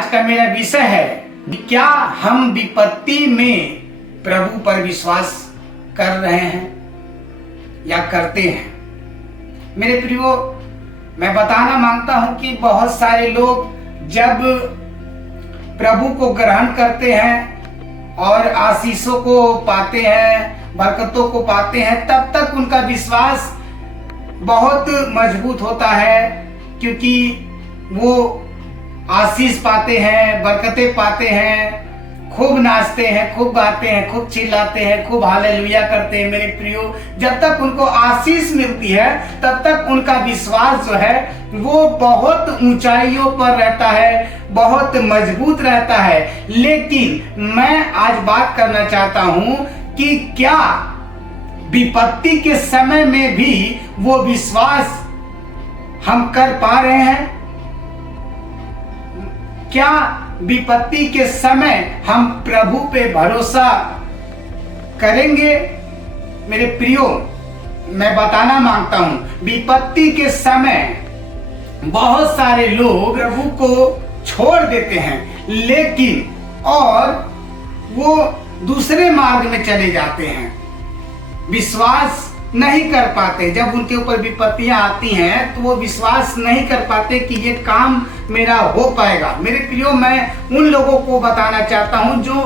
आज का मेरा विषय है, क्या हम विपत्ति में प्रभु पर विश्वास कर रहे हैं या करते हैं। मेरे प्रियो, मैं बताना मांगता हूं कि बहुत सारे लोग जब प्रभु को ग्रहण करते हैं और आशीषों को पाते हैं, बरकतों को पाते हैं, तब तक उनका विश्वास बहुत मजबूत होता है, क्योंकि वो आशीष पाते हैं, बरकतें पाते हैं, खूब नाचते हैं, खूब गाते हैं, खूब चिल्लाते हैं, खूब हालेलुया करते हैं। मेरे प्रियो, जब तक उनको आशीष मिलती है तब तक उनका विश्वास जो है वो बहुत ऊंचाइयों पर रहता है, बहुत मजबूत रहता है। लेकिन मैं आज बात करना चाहता हूं कि क्या विपत्ति के समय में भी वो विश्वास हम कर पा रहे हैं? क्या विपत्ति के समय हम प्रभु पे भरोसा करेंगे? मेरे प्रियो, मैं बताना मांगता हूं, विपत्ति के समय बहुत सारे लोग प्रभु को छोड़ देते हैं, लेकिन और वो दूसरे मार्ग में चले जाते हैं, विश्वास नहीं कर पाते। जब उनके ऊपर विपत्तियां आती हैं तो वो विश्वास नहीं कर पाते कि ये काम मेरा हो पाएगा। मेरे प्रियो, मैं उन लोगों को बताना चाहता हूं जो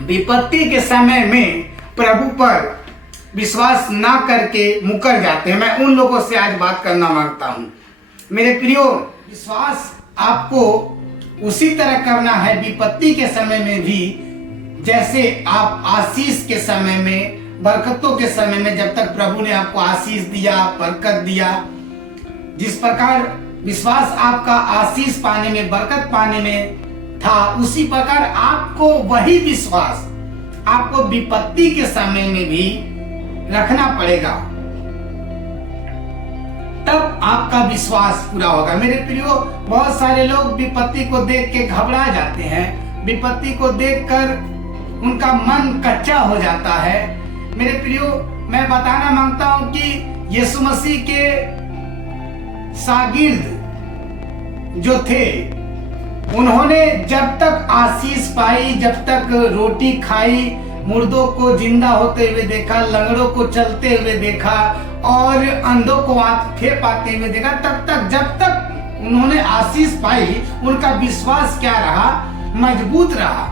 विपत्ति के समय में प्रभु पर विश्वास ना करके मुकर जाते हैं। मैं उन लोगों से आज बात करना मांगता हूं। मेरे प्रियो, विश्वास आपको उसी तरह करना है विपत्ति के समय में भी, जैसे आप आशीष के समय में, बरकतों के समय में, जब तक प्रभु ने आपको आशीष दिया, बरकत दिया, जिस प्रकार विश्वास आपका आशीष पाने में, बरकत पाने में था, उसी प्रकार आपको वही विश्वास आपको विपत्ति के समय में भी रखना पड़ेगा, तब आपका विश्वास पूरा होगा। मेरे प्रियो, बहुत सारे लोग विपत्ति को देख के घबरा जाते हैं, विपत्ति को देखकर उनका मन कच्चा हो जाता है। मेरे प्रियो, मैं बताना मांगता हूं कि यीशु मसीह के शागिर्द जो थे, उन्होंने जब तक आशीष पाई, जब तक रोटी खाई, मुर्दों को जिंदा होते हुए देखा, लंगड़ों को चलते हुए देखा और अंधों को आंखें पाते हुए देखा, तब तक जब तक उन्होंने आशीष पाई, उनका विश्वास क्या रहा? मजबूत रहा,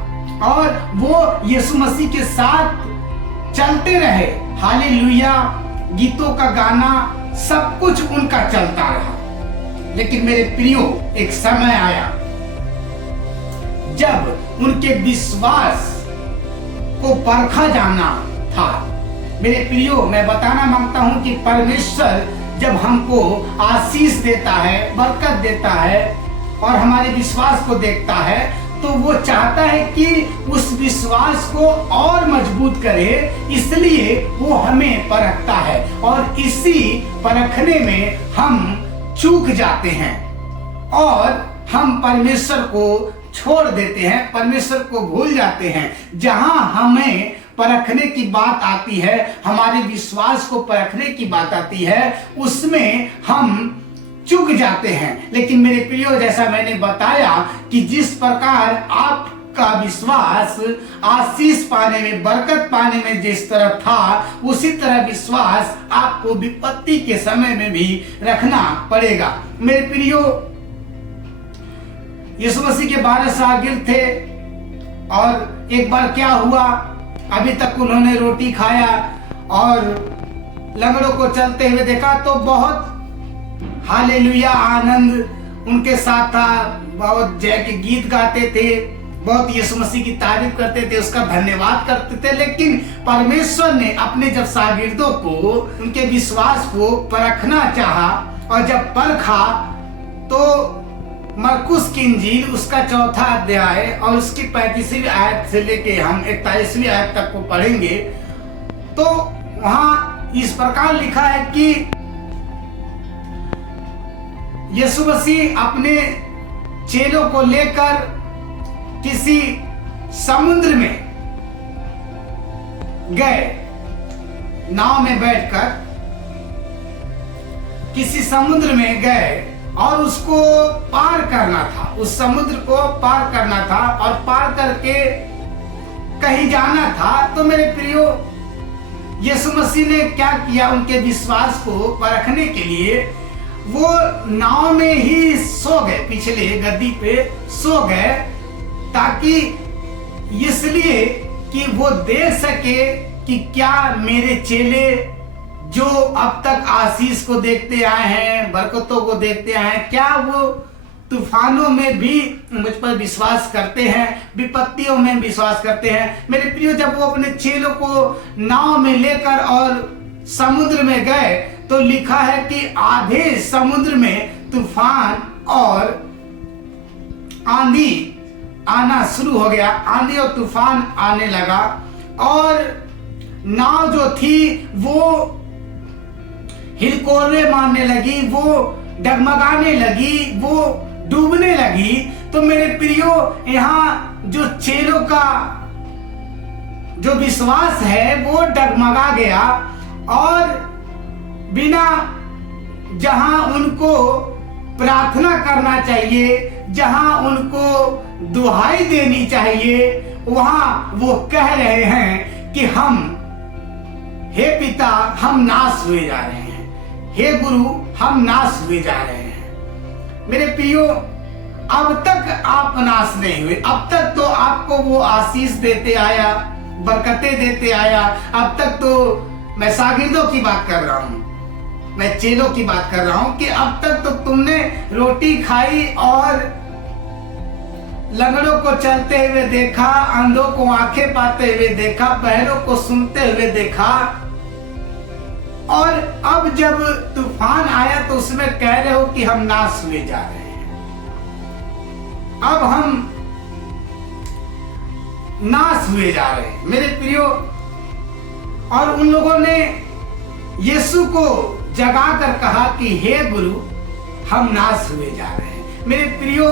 और वो यीशु मसीह के साथ चलते रहे। हालेलुया, गीतों का गाना, सब कुछ उनका चलता रहा। लेकिन मेरे प्रियो, एक समय आया जब उनके विश्वास को परखा जाना था। मेरे प्रियो, मैं बताना मांगता हूं कि परमेश्वर जब हमको आशीष देता है, बरकत देता है और हमारे विश्वास को देखता है, तो वो चाहता है कि उस विश्वास को और मजबूत करे, इसलिए वो हमें परखता है, और इसी परखने में हम चूक जाते हैं और हम परमेश्वर को छोड़ देते हैं, परमेश्वर को भूल जाते हैं। जहां हमें परखने की बात आती है, हमारे विश्वास को परखने की बात आती है, उसमें हम चूक जाते हैं। लेकिन मेरे प्रियो, जैसा मैंने बताया कि जिस प्रकार आपका विश्वास आशीष पाने में, बरकत पाने में जिस तरह था, उसी तरह विश्वास आपको विपत्ति के समय में भी रखना पड़ेगा। मेरे प्रियो, यीशु मसीह के 12 शागिर्द थे, और एक बार क्या हुआ, अभी तक उन्होंने रोटी खाया और लंगड़ों को चलते हुए देखा, तो बहुत हालेलुया आनंद उनके साथ था, बहुत जय के गीत गाते थे, बहुत यीशु मसीह की तारीफ करते थे, उसका धन्यवाद करते थे। लेकिन परमेश्वर ने अपने जब शागिर्दों को, उनके विश्वास को परखना चाहा, और जब परखा, तो मरकुस की इंजील उसका 4था अध्याय और उसकी 35वीं आयत से लेके हम 41वीं आयत तक को पढ़ेंगे, तो वहां इस प्रकार लिखा है कि यीशु मसीह अपने चेलों को लेकर किसी समुद्र में गए, नाव में बैठकर किसी समुद्र में गए, और उसको पार करना था, उस समुद्र को पार करना था और पार करके कहीं जाना था। तो मेरे प्रियो, यीशु मसीह ने क्या किया, उनके विश्वास को परखने के लिए वो नाव में ही सो गए, पिछले गद्दी पे सो गए, ताकि इसलिए कि वो देख सके कि क्या मेरे चेले जो अब तक आशीष को देखते आए हैं, बरकतों को देखते आए हैं, क्या वो तूफानों में भी मुझ पर विश्वास करते हैं, विपत्तियों में विश्वास करते हैं। मेरे प्रियो, जब वो अपने चेलों को नाव में लेकर और समुद्र में गए तो लिखा है कि आधे समुद्र में तूफान और आंधी आना शुरू हो गया, आंधी और तूफान आने लगा और नाव जो थी वो हिलकोरे मारने लगी, वो डगमगाने लगी, वो डूबने लगी। तो मेरे प्रियो, यहाँ जो चेलों का जो विश्वास है वो डगमगा गया और बिना, जहां उनको प्रार्थना करना चाहिए, जहां उनको दुहाई देनी चाहिए, वहां वो कह रहे हैं कि हम, हे पिता, हम नाश हुए जा रहे हैं, हे गुरु, हम नाश हुए जा रहे हैं। मेरे प्रियो, अब तक आप नाश नहीं हुए, अब तक तो आपको वो आशीष देते आया, बरकतें देते आया। अब तक तो मैं शागिर्दों की बात कर रहा हूं, मैं चेलों की बात कर रहा हूं कि अब तक तो तुमने रोटी खाई और लंगड़ों को चलते हुए देखा, अंधों को आंखें पाते हुए देखा, बहरों को सुनते हुए देखा, और अब जब तूफान आया तो उसमें कह रहे हो कि हम नाश हुए जा रहे हैं। अब हम नाश हुए जा रहे हैं मेरे प्रियो। और उन लोगों ने यीशु को जगा कर कहा कि हे गुरु, हम नाश हुए जा रहे हैं। मेरे प्रियो,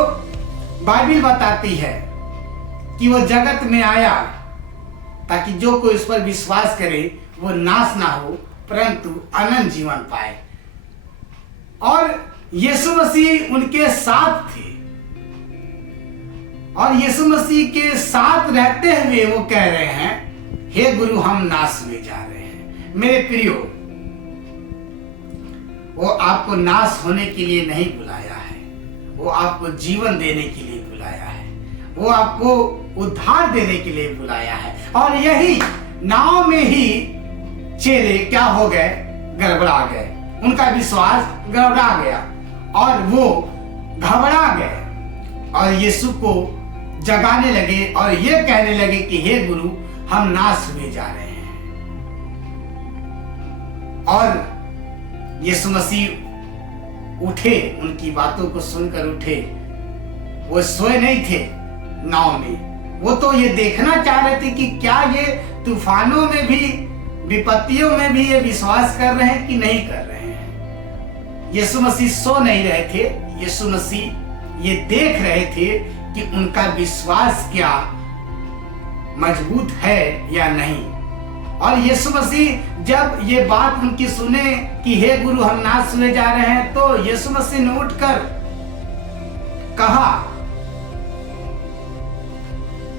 बाइबल बताती है कि वो जगत में आया ताकि जो कोई उस पर विश्वास करे वो नाश ना हो परंतु अनंत जीवन पाए। और यीशु मसीह उनके साथ थे और यीशु मसीह के साथ रहते हुए वो कह रहे हैं, हे गुरु, हम नाश हुए जा रहे हैं। मेरे प्रियो, वो आपको नाश होने के लिए नहीं बुलाया है, वो आपको जीवन देने के लिए बुलाया है, वो आपको उद्धार देने के लिए बुलाया है। और यही नाव में ही चेले क्या हो गए, गड़बड़ा गए, उनका विश्वास गड़बड़ा गया और वो घबरा गए और यीशु को जगाने लगे और ये कहने लगे कि हे गुरु, हम नाश हुए जा रहे हैं। और यीशु मसीह उठे, उनकी बातों को सुनकर उठे। वो सोए नहीं थे नाव में, वो तो ये देखना चाह रहे थे कि क्या ये तूफानों में भी, विपत्तियों में भी ये विश्वास कर रहे हैं कि नहीं कर रहे हैं। यीशु मसीह सो नहीं रहे थे, यीशु मसीह ये देख रहे थे कि उनका विश्वास क्या मजबूत है या नहीं। और यीशु मसीह जब ये बात उनकी सुने कि हे गुरु, हम नाश हुए जा रहे हैं, तो यीशु मसीह ने उठकर कहा,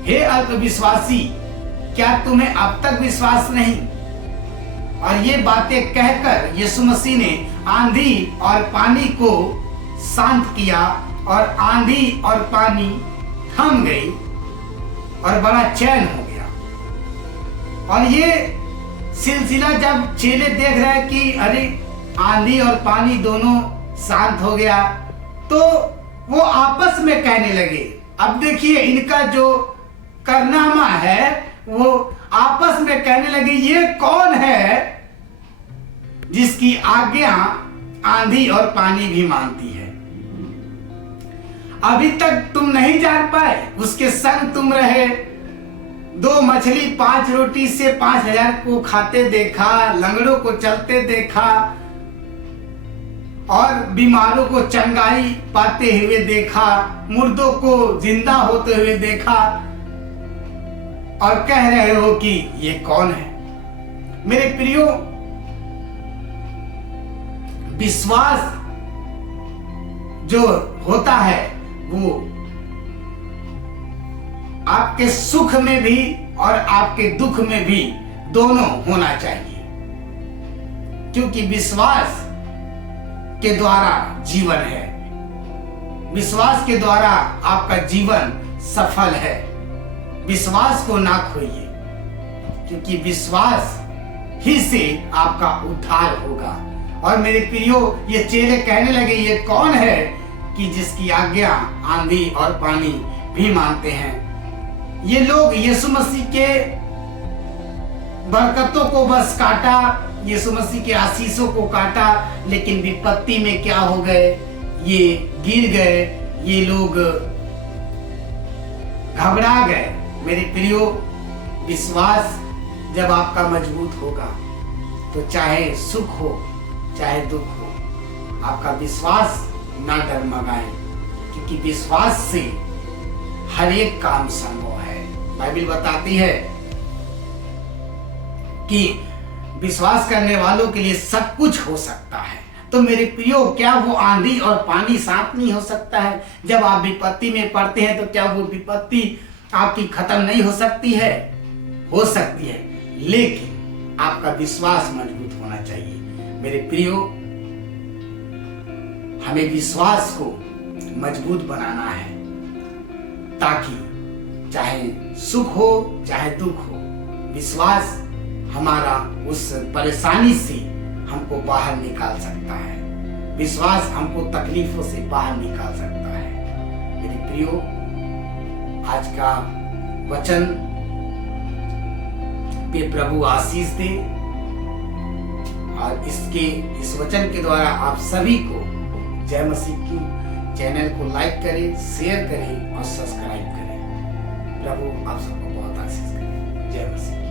हे अल्पविश्वासी, क्या तुम्हें अब तक विश्वास नहीं? और ये बातें कहकर यीशु मसीह ने आंधी और पानी को शांत किया और आंधी और पानी थम गई और बड़ा चैन हो गया। और ये सिलसिला जब चेले देख रहे हैं कि अरे आंधी और पानी दोनों शांत हो गया, तो वो आपस में कहने लगे। अब देखिए इनका जो कारनामा है, वो आपस में कहने लगे, ये कौन है जिसकी आज्ञा आंधी और पानी भी मानती है? अभी तक तुम नहीं जान पाए, उसके संग तुम रहे, 2 मछली 5 रोटी से 5000 को खाते देखा, लंगड़ों को चलते देखा और बीमारों को चंगाई पाते हुए देखा, मुर्दों को जिंदा होते हुए देखा, और कह रहे हो कि ये कौन है? मेरे प्रियो, विश्वास जो होता है वो आपके सुख में भी और आपके दुख में भी दोनों होना चाहिए, क्योंकि विश्वास के द्वारा जीवन है, विश्वास के द्वारा आपका जीवन सफल है। विश्वास को ना खोइए, क्योंकि विश्वास ही से आपका उद्धार होगा। और मेरे प्रियो, ये चेले कहने लगे, ये कौन है कि जिसकी आज्ञा आंधी और पानी भी मानते हैं। ये लोग यीशु मसीह के बरकतों को बस काटा, यीशु मसीह के आशीषों को काटा, लेकिन विपत्ति में क्या हो गए, ये गिर गए, ये लोग घबरा गए। मेरे प्रियो, विश्वास जब आपका मजबूत होगा तो चाहे सुख हो चाहे दुख हो, आपका विश्वास ना डगमगाए, क्योंकि विश्वास से हर एक काम संभव है। बाइबल बताती है कि विश्वास करने वालों के लिए सब कुछ हो सकता है। तो मेरे प्रियो, क्या वो आंधी और पानी साथ नहीं हो सकता है? जब आप विपत्ति में पड़ते हैं तो क्या वो विपत्ति आपकी खत्म नहीं हो सकती है? हो सकती है, लेकिन आपका विश्वास मजबूत होना चाहिए। मेरे प्रियो, हमें विश्वास को मजबूत बनाना है, ताकि चाहे सुख हो चाहे दुख हो, विश्वास हमारा उस परेशानी से हमको बाहर निकाल सकता है, विश्वास हमको तकलीफों से बाहर निकाल सकता है। मेरे प्रियो, आज का वचन पे प्रभु आशीष दे, और इस वचन के द्वारा आप सभी को जय मसीह की चैनल को लाइक करें, शेयर करें और सब्सक्राइब करें। प्रभु आप सबको बहुत आशीष करें। जय मसीह।